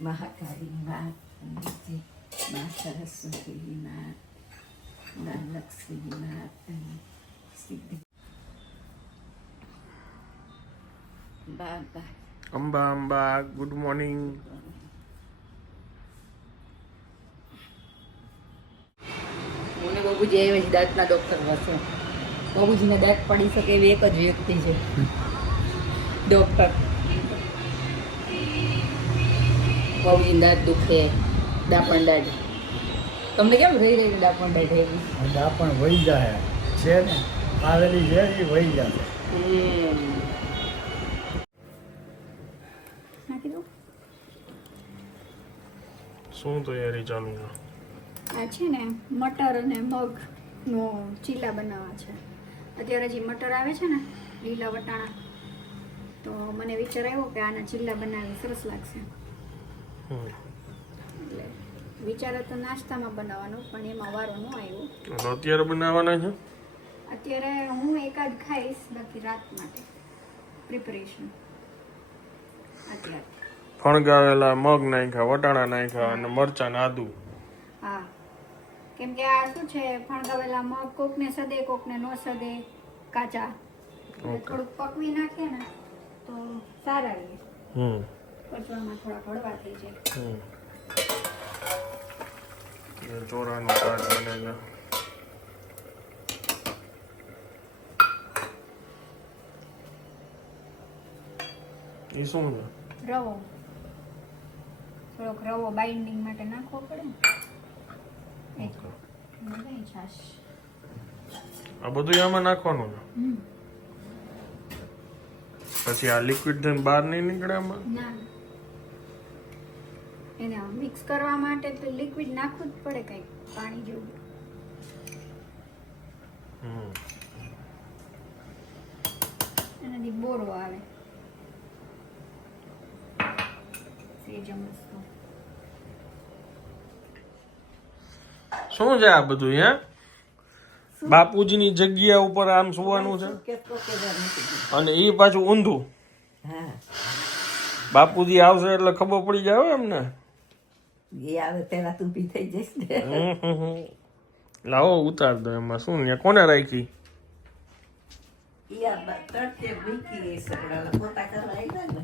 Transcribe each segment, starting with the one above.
મહાકાળી માત, અને મા સરસ્વતી માત, મા લક્ષ્મી માત, અને સિદ્ધિ બાબા. Amba Amba, good morning. મને બાબુજી આવ્યા છે દાંતના ડૉક્ટર પાસે. બાબુજીને દાંત પડી શકે એવી એક જ વ્યક્તિ છે, ડૉક્ટર. બાબુજીને દાંત દુખે, દાપણ દાઢ. તમને કેમ રહી રહી દાપણ દાઢ એવી? દાપણ વહી જાય છે ને, આવેલી છે એ વહી જાય. શું તૈયારી ચાલુ છે? આ છે ને મટર અને મગનો ચીલા બનાવવા છે. અત્યારે જે મટર આવે છે ને લીલા વટાણા, તો મને વિચાર આવ્યો કે આના ચીલા બનાવી સરસ લાગશે. એટલે વિચાર હતો નાસ્તામાં બનાવવાનો, પણ એમાં વારો ન આવ્યો. અત્યારે બનાવવાના છે? અત્યારે હું એકાદ ખાઈશ, બાકી રાત માટે પ્રિપરેશન અત્યારે. ફણગાવેલા મગ નાખ્યા, વટાણા નાખ્યા અને મરચાં ને આદુ. હા, કેમ કે આ શું છે, ફણગાવેલા મગ કોકને સદે કોકને ન સદે કાચા, એટલે થોડુંક પકવી નાખીએ ને તો સારા રહે. પચવામાં થોડા હળવા થઈ જાય. ચોરાનું શાક બને છે. એ શું છે? રવો, થોડોક રવો બાઇન્ડિંગ માટે નાખવો પડે ને, એટલે છાશ. આ બધું આમાં નાખવાનું છે? પછી આ લિક્વિડ થઈને બહાર નહીં નીકળે આમાં? ના, એને મિક્સ કરવા માટે તો લિક્વિડ નાખવું જ પડે, કંઈક પાણી જેવું. એનાથી બોરો આવે. શું છે આ બધું? હે, બાપુજીની જગ્યા ઉપર આમ સુવાનું છે અને એ પાછું ઊંધું. બાપુજી આવશે એટલે ખબર પડી જાય એમને. એ આવે પેલા તું બી થઈ જઈશ ને. લાવો ઉતાર દો. એમાં શું ને, કોને રાખી? તડકે મૂકી સકડા પોતા કરવા આવ્યા ને,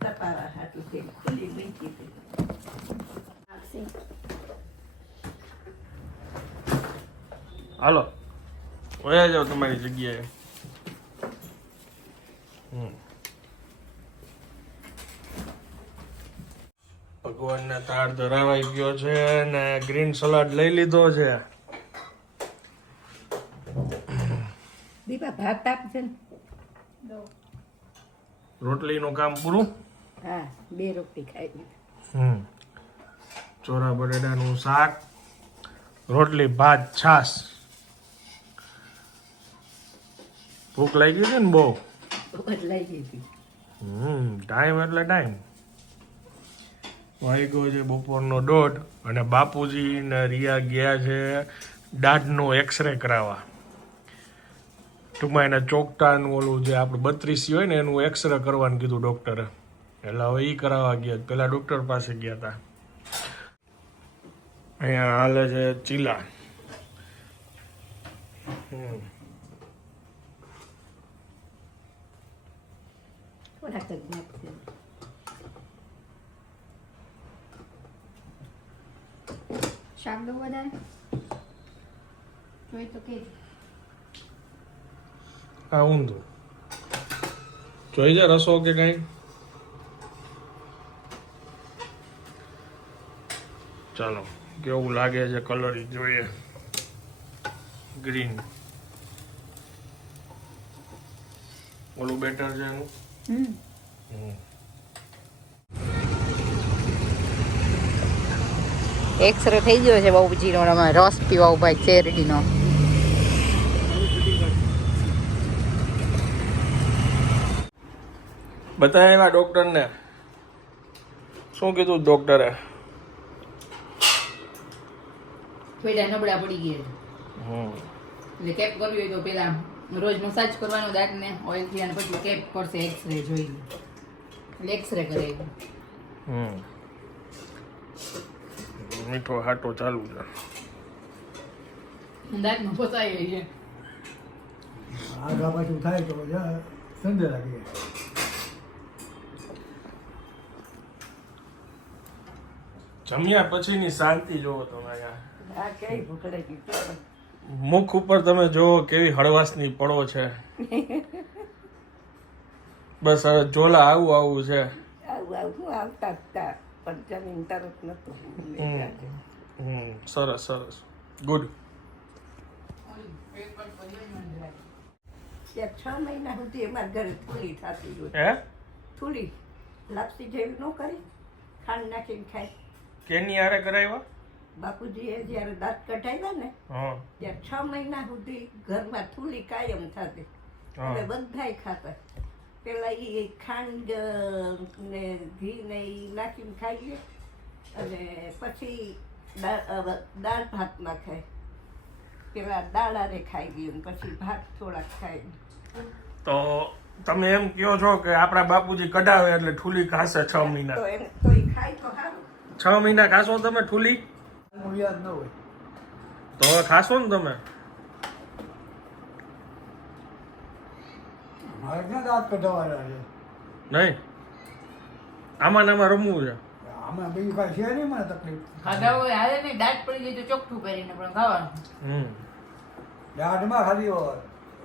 તપાવા હાટું થઈ ખુલ્લી મૂકી હતી. હાલો વયા જાઓ તમારી જગ્યાએ. ભગવાનને તાળ ધરાવાઈ ગયો છે ને ગ્રીન સલાડ લઈ લીધો છે. દીપા ભાત આપશે ને? રોટલીનું કામ પૂરું? હા, 2 રોટલી ખાઈ. ચોરા બટેટાનું શાક, રોટલી, ભાત, છાશ. ભૂખ લાગી હતી ને બહુ? બદલાઈ ગઈ હતી. ટાઈમ એટલે ટાઈમ. વાગ્યો છે બપોરનો 1:30 અને બાપુજી ને રિયા ગયા છે દાઢનો એક્સરે કરાવવા. ટૂંકમાં એને ચોકટાનું ઓલું જે આપણે 32 હોય ને એનું એક્સરે કરવાનું કીધું ડૉક્ટરે. એટલે હવે એ કરાવવા ગયા. પેલા ડૉક્ટર પાસે ગયા હતા. અહીંયા હાલે છે ચીલા. થોડાક જ નાખશે. શાક દો વધારે જોઈ તો કે હા, ઊંધું જોઈ જાય રસો કે કઈ. ચાલો કેવું લાગે છે કલર જોઈએ. ગ્રીન ઓલું બેટર છે એનું. એક્સરે થઈ ગયો છે બાબુજીનો. રસ પીવા ઉભા શેરડીનો. બતાવ્યા ડોક્ટરને. શું કીધું ડોક્ટરે? પેલા નબળા પડી ગયા એટલે કેપ કરવી હોય તો પેલા રોજ મસાજ કરવાનો દાંતને ઓઇલથી, અને પછી કેપ કરશે. એક્સરે જોઈ એટલે એક્સરે કરાવ્યું. મીઠો હાટો ચાલુ છે. દાંતમાં ફસાઈ ગઈ છે. આગા પાછું થાય તો સંજય લાગી જમ્યા પછીની શાંતિ જોવો તમે અહીંયા. આ કેવી ભૂખ લાગી છે. મુખ ઉપર તમે જોવો કેવી હળવાશની પડો છે. બસ હવે જોલા આવું છે. આવું આવતા હતા પણ જમીન તરત નતું. સરસ ગુડ. ત્યાં 6 મહિના સુધી અમારા ઘરે થૂલી થતી હોય. હે થૂલી લાપસી જેવી ન કરી ખાંડ નાખીને ખાય. કેની હારે કરાવ્યા? બાપુજીએ જ્યારે દાંત કઢાવ્યા ને હા ત્યાં 6 મહિના સુધી ઘરમાં થૂલી કાયમ થતી. હા. એટલે બધાય ખાતા. પેલા એ ખાંડ ને ઘી ને ઈ નાખીને ખાઈએ અને પછી દાળ ભાતમાં ખાય. પેલા દાળ હારે ખાઈ ગયું પછી ભાત થોડાક ખાય. તો તમે એમ કહો છો કે આપણા બાપુજી કઢાવે એટલે ઠૂલી ખાશે 6 મહિના. તો એમ તો ઈ ખાય તો સારું. 6 મહિના ખાશો તમે ઠૂલી? યાદ ન હોય તો હવે ખાશો ને તમે? મારે ક્યાં દાંત કઢાવવાના છે નહીં, આમાં ને આમાં રમવું છે. આમાં બીજું કાંઈ છે નહીં મને તકલીફ. ખાધા હોય હાલે નહીં, દાંત પડી જાય તો ચોખ્ઠું કરીને પણ ખાવાનું. દાંતમાં ખાલી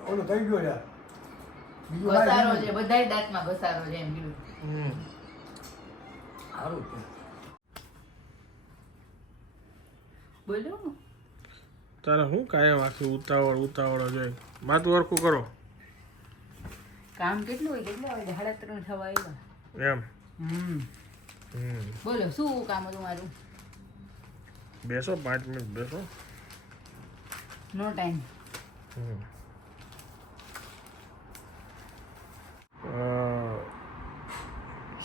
ઓલું થઈ ગયું છે બીજું કાંઈ ઘસારો છે છે, બધાય દાંતમાં ઘસારો છે એમ કીધું. સારું છે. બોલો તારે શું કાયમ આખી ઉતાવળ જોઈએ? માથું હરખું કરો કામ કેટલું હોય, કેટલા હોય? 3:30 થવા આવ્યા. એમ. બોલો શું કામ હતું મારું? બેસો 5 મિનિટ બેસો. નો ટાઈમ.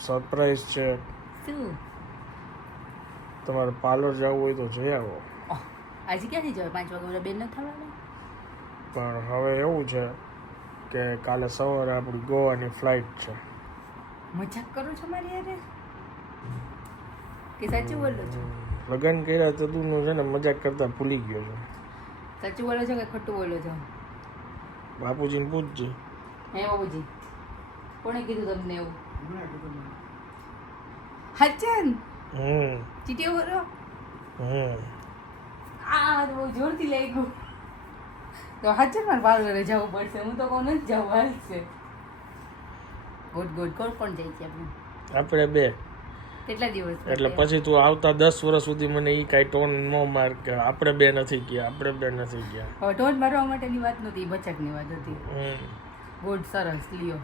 સરપ્રાઈઝ છે. શું? તમારે પાર્લર જવું હોય તો જઈ આવો. આજે ક્યાંથી જવાય? 5 વાગે બેન નથી થવાના? પણ હવે એવું છે કે કાલે સવારે આપણી ગોવાની ફ્લાઇટ છે. મજાક કરો છો મારી યારે કે સાચું બોલો છો? લગ્ન કર્યા તદુનું છે ને મજાક કરતા ભૂલી ગયો છું. સાચું બોલો છો કે ખોટું બોલો છો? બાપુજીને પૂછજે. હે બાબુજી, કોણે કીધું તમને એવું? મને કીધું નહીં. હચન હમ ચીટીઓ બોલો. હમ આ તો બહુ જોરથી લઈ ગયું. તો હચન મારે પાર્લરે જવું પડશે. હું તો કોણ નથી જવું, હાલશે. ગુડ કોણ જાય છે આપણે? આપણે બે. કેટલા દિવસ? એટલે પછી તું આવતા 10 વર્ષ સુધી મને ઈ કાંઈ ટોન ન માર કે આપણે બે નથી ગયા. હવે ટોન મારવા માટેની વાત નહોતી, બચકની વાત હતી. હમ. ગુડ, સરસ, લ્યો.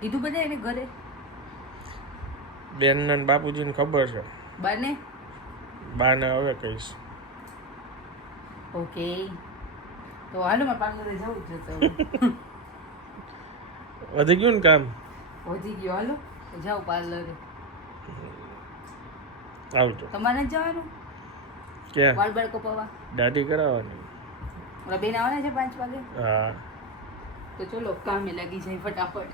કીધું બધા એને ઘરે? બેન ને બાપુજીને ખબર છે. બાને? બાને હવે કહીશ. ઓકે, તો હાલો મારે પાર્લરે જવું જ છે. વધી ગયું ને કામ? વધી ગયો, હાલો તો જાઓ પાર્લરે. આવજો. તમારે નથી જવાનું? ક્યાં? વાળ બાળ કપાવવા? દાઢી કરાવવાની. ઓલા બેન આવવાના છે 5 વાગે? હા. તો ચલો કામે લાગી જાય ફટાફટ.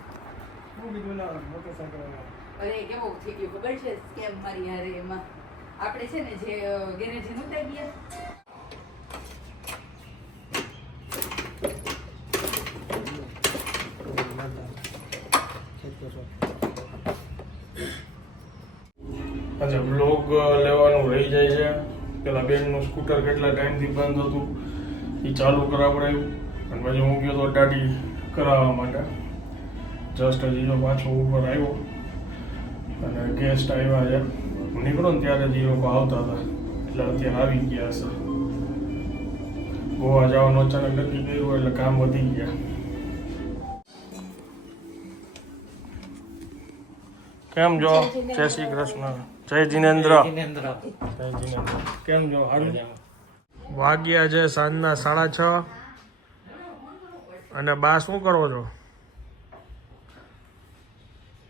હું કીધું ના મોટરસાઇકલ વાળા. અરે કેવું થઈ ગયું ખબર છે? સ્કેમ મારી હારે એમાં આપણે છે ને જે ગેરેજે નહોતા ગયા, અચ્છા, બ્લોગ લેવાનું રહી જાય છે. પેલા બેનનું સ્કૂટર કેટલા ટાઈમથી બંધ હતું એ ચાલુ કરાવડાવ્યું અને પછી હું ગયો તો દાઢી કરાવવા માટે. જસ્ટ હજી જો પાછો ઉપર આવ્યો અને ગેસ્ટ આવ્યા છે. હું નીકળો ને ત્યારે જ એ લોકો આવતા હતા એટલે અત્યારે આવી ગયા હશે. ગોવા જવાનું અચાનક નક્કી કર્યું એટલે કામ વધી ગયા. કેમ છો? જય શ્રી કૃષ્ણ. જય જીનેન્દ્ર. કેમ છો? વાગ્યા છે સાંજના 6:30 અને બા શું કરો છો?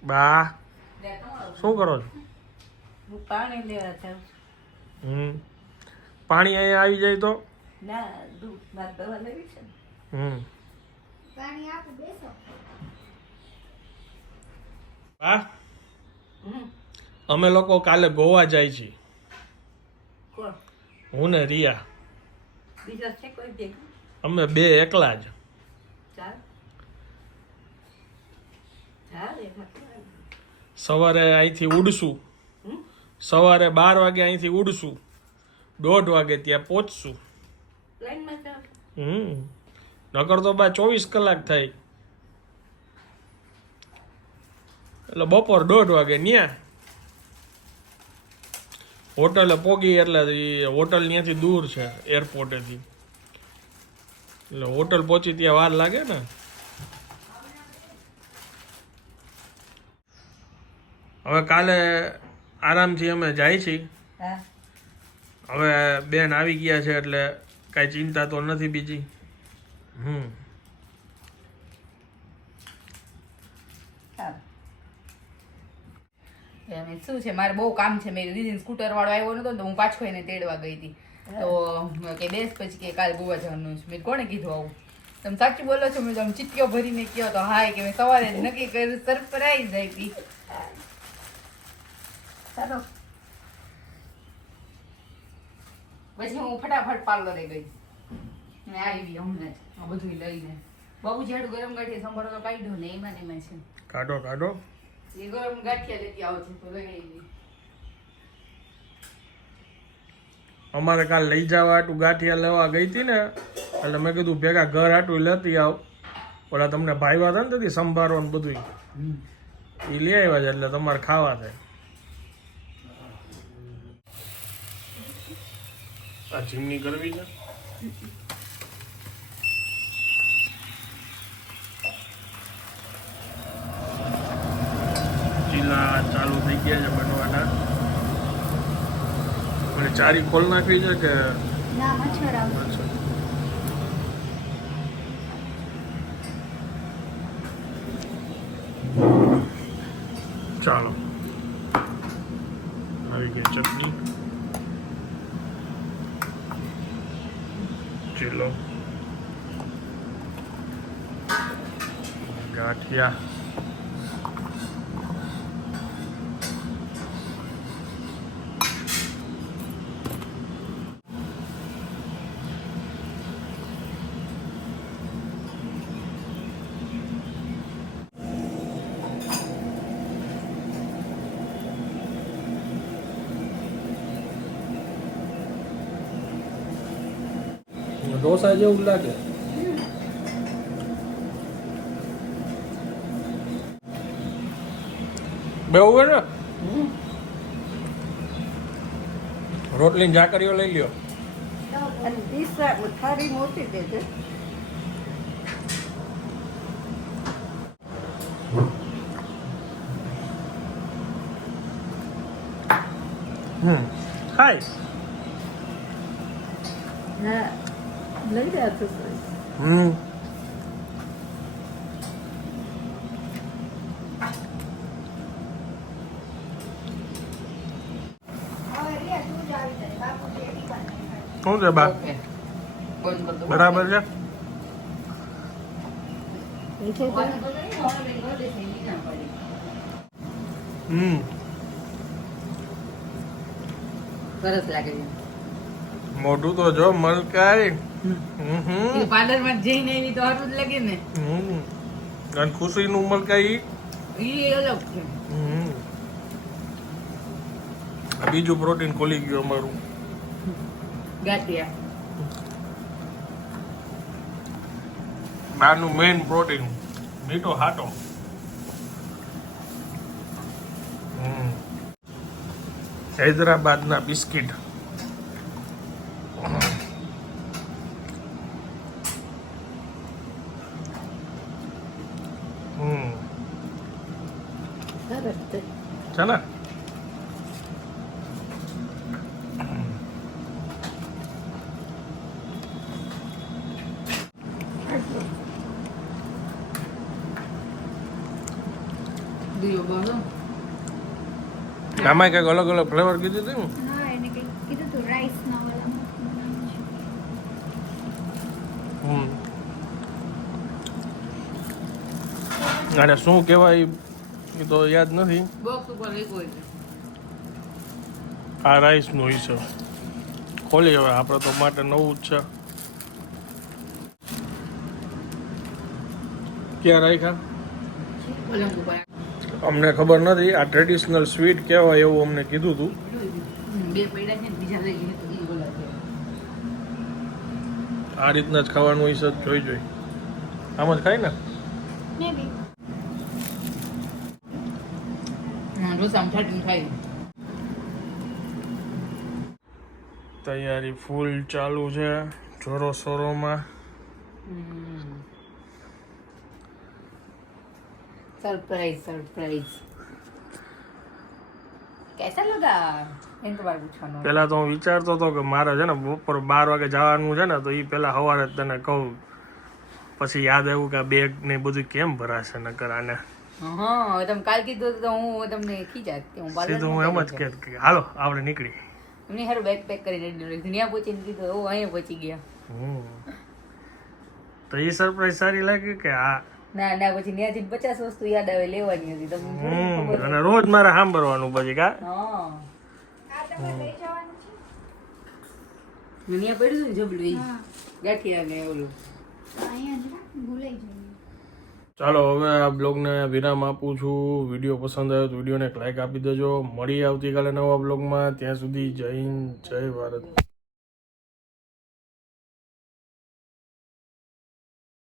બા શું કરો છો? હું પાણી લેવા જાઉં. પાણી અહીંયા આવી જાય તો? ના, દૂધ માં દવા લેવી છે ને. પાણી આપું, બેસો. બા અમે લોકો કાલે ગોવા જાય છીએ, કોણ હું ને રિયા. બીજા છે કોઈ ભેગું? અમે બે એકલા જ. ચાલ ચાલ એમાં શું વાંધો? સવારે અહીંથી ઉડશું, હમ? સવારે 12 વાગે અહીંથી ઉડશું, 1:30 વાગે ત્યાં પહોંચશું. પ્લેનમાં ચાલ. નકર તો બા 24 કલાક થાય, એટલે બપોર 1:30 વાગે ન્યા હોટલે પોગી. એટલે હોટલ ત્યાંથી દૂર છે એરપોર્ટેથી, એટલે હોટલ પહોંચી ત્યાં વાર લાગે ને. હવે કાલે આરામથી અમે જાય છીએ. હા હવે બેન આવી ગયા છે એટલે કાંઈ ચિંતા તો નથી બીજી. એમ શું છે, મારે બહુ કામ છે. મેં દીદી સ્કૂટર વાળો આવ્યો નતો તો હું પાછો એને તેડવા ગઈ હતી. તો કે બેસ પછી કે કાલ ગોવા જવાનું છે. મેં કોણે કીધું આવું? તમે સાચું બોલો છો? મેં તમે ચીટીઓ ભરીને કહો તો હાય કે મેં સવારે જ નક્કી કર્યું, સરપ્રાઈઝ આપી. ચાલો પછી હું ફટાફટ પાર્લરે ગઈ ને આવી હમણાં જ આ બધું લઈને. બાબુજી હાડું ગરમ ગાંઠિયા સંભાળો તો કાઢ્યો ને એમાં ને એમાં છે. કાઢો કાઢો. એ ગરમ ગાંઠિયા લેતી આવો છે તો લઈ આવી. અમારે કાલ લઈ જવા હાટું ગાંઠિયા લેવા ગઈ હતી ને, એટલે મેં કીધું ભેગા ઘર હાટું લેતી આવ. ઓલા તમને ભાઈવા હતા ને તેથી સંભારો ને બધું એ લઈ આવ્યા છે, એટલે તમારે ખાવા થાય. આ ચીમની કરવી છે. ચીલા ચાલુ થઈ ગયા છે બનવાના. અને ચારી ખોલ નાખવી છે કે ના મચ્છર આવે. અચ્છા. ચાલો આવી ગઈ ચટણી, ચીલો, ગાંઠિયા. ઢોસા જેવું લાગે. બેવું હોય ને રોટલી ઝાકરીઓ લઈ લ્યો. અને ડીસા થાળી મોટી દેજે. હાય. હા લઈ રહ્યા છો. હવે રિયા તું જ આવી જાય. બાપુજી એની પાસે નહીં ખાય. શું છે બા? ઓકે બંધ કર દો. બરાબર છે. વાત તો કરી, મોડો બેન કરી દેશે, એની ના પડી. સરસ લાગે છે. મોઢું તો જો મલકાય. પાર્લર માં જઈને એવી તો સારું જ લાગે ને. અને ખુશીનું મલકાય. એ અલગ છે. આ બીજું પ્રોટીન ખોલી ગયું અમારું. ગાંઠિયા બહારનું મેઇન પ્રોટીન મીઠો હાટો. હૈદરાબાદના બિસ્કિટ. સરસ છે. છે ને? દીવો બાંધો. આમાં કંઈક અલગ અલગ ફ્લેવર કીધું હતું ને? હા એને કંઈક કીધું તું રાઈસના વાળામાં બનાવવાનું છે. અને શું કહેવાય એ તો યાદ નથી. બોક્સ ઉપર એક હોય છે. આ રાઈસનું હોય છે. ખોલી હવે આપણે તો માટે નવું જ છે. ક્યાં રાખ્યા પલંગ ઉપર અમને ખબર નથી. આ ટ્રેડિશનલ સ્વીટ કહેવાય એવું અમને કીધું હતું. બે પૈડા છે ને બીજા લઈ લઈએ તો ઈ ઓલા છે. આ રીતના જ ખાવાનું હોય છે. જોઈ આમ જ ખાય ને. ને બી ઢોસામાં છાંટીને ખાઈ. તૈયારી ફૂલ ચાલુ છે જોરો સોરોમાં. સરપ્રાઈઝ कैसा लगा એમ તો બાર પૂછવાનું. પેલા તો હું વિચારતો હતો કે મારે છે ને બપોર 12 વાગે જવાનું છે ને, તો એ પેલા સવારે જ તને કહું. પછી યાદ આવ્યું કે બેગ ને બધું કેમ ભરાશે નકર આને. હા તમે કાલ કીધું તો હું તમને ખીજાત કે હું સીધું હું એમ જ કહેત કે હાલો આપણે નીકળી. એમને હારું બેગ પેક કરીને રેડી રહી દુનિયા પહોંચીને કીધું ઓ અહીંયા પહોંચી ગયા. તો એ સરપ્રાઈઝ સારી લાગી કે આ. ના પછી ત્યાંથી 50 વસ્તુ યાદ આવે લેવાની હતી તમને થોડી ખબર. અને રોજ મારે સાંભળવાનું પછી કા. હા આ તમે લઈ જવાનું છે દુનિયા પડ્યું ને જબલું ઈ ગાંઠિયા ને ઓલું. અહીંયા જ રાખ, ભૂલાઈ જાય. ચાલો હવે આ બ્લોગને વિરામ આપું છું. વિડીયો પસંદ આવ્યો તો વિડીયોને એક લાઈક આપી દેજો. મળીએ આવતીકાલે નવા બ્લોગમાં. ત્યાં સુધી જય હિન્દ, જય ભારત.